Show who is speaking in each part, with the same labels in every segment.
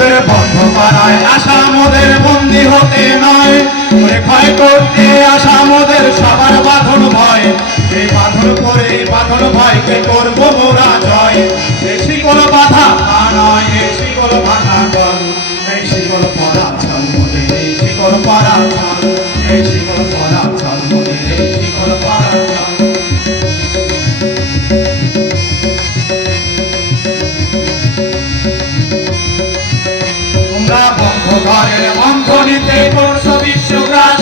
Speaker 1: মোদের বন্ধ পাড়ায় আসামদের মোদের বন্দি হতে নয়। ক্ষয় করতে আসামদের সবার বন্ধনীতে করছ বিশ্বগ্রাস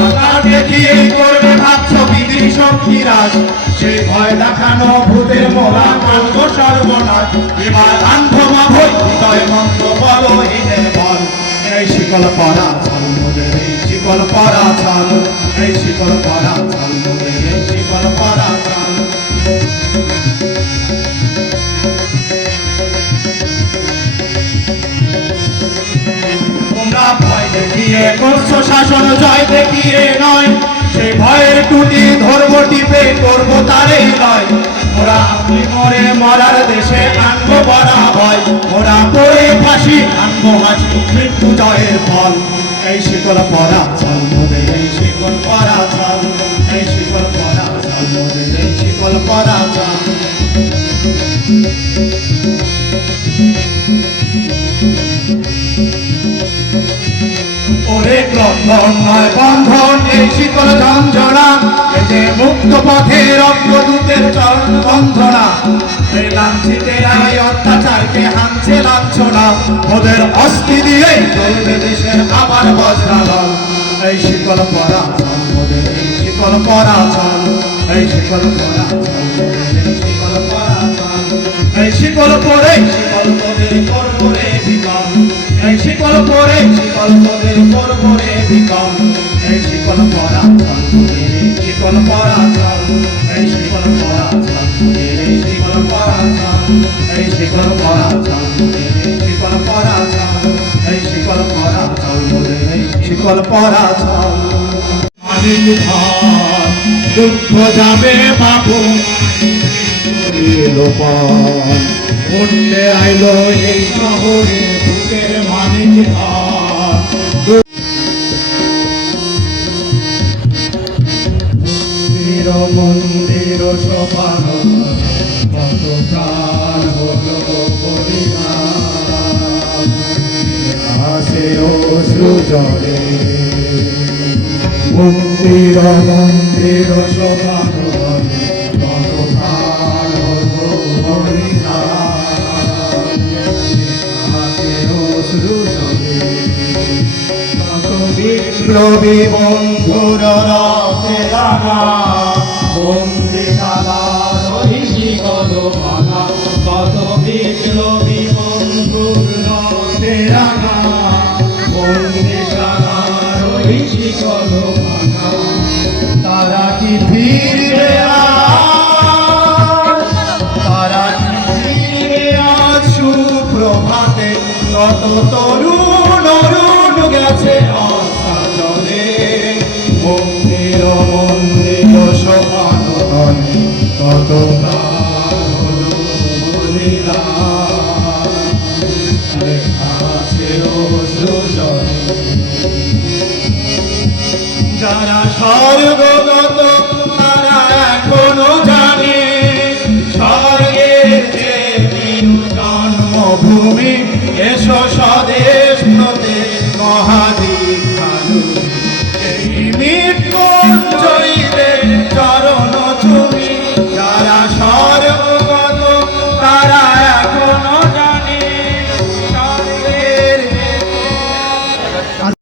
Speaker 1: আকার দেখিয়েই করবে ভাবছ বিধি শক্তিরাস সেই ভয় দেখানো ভূতের মোলা করব সর্বনাশ। এবার আন্ধমা ভই হৃদয় মন্ত্র বলো হিনের বল। এই শিকল পরা ছাল এই শিকল পরা ছাল এই শিকল পরা দেখিয়ে শাসন, জয় দেখিয়ে নয়। সে ভয়ের টুটি ধরবো, টিপে করব তারেই নয়। ওরা মরে মরার দেশে আনব বড়া ভয় ওরা পড়ে ফাঁসি, আনব হাসি, মৃত্যু জয়ের ফল। এই শিকল পরা ছাল মোদের এই শিকল পরা ছাল এই শিকল পরা ছাল মোদের এই শিকল পরা ছাল ক্রন্দন নয় বন্ধন, এই ঝঞ্ঝনা এ যে মুক্ত পথে রক্তদূতের চরণ বন্ধনা এই লাঞ্ছিতেরা এই অত্যাচারকে হানছে লাঞ্ছনা, ওদের অস্থি দিয়ে চলবে দেশের আবার বজ্রাদল এই শিকল পরা চল ওদের এই শিকল পরা এই বিকল এই শিকল পরা এই শিকল পরা চল এই শিকল পরা তোদের এই শিকল পরা চল এই শিকল পরা তোদের এই শিকল পরা চল এই শিকল পরা তোদের এই শিকল পরা চল মানিক ধর দুঃখ যাবে বাবু উঠলে আইলো এই শহরে মানিক ধর মন্দির সোপান কত হলো আসে অশ্রু জলে। মন্দির মন্দির সোপান কত হলো আসে অশ্রু জলে। বিপ্লবী বন্ধুর রথে লাগা। bom. যারা স্বর্গগত তারা এখনও জানে স্বর্গের জন্মভূমি এসো স্বদেশ প্রদেশ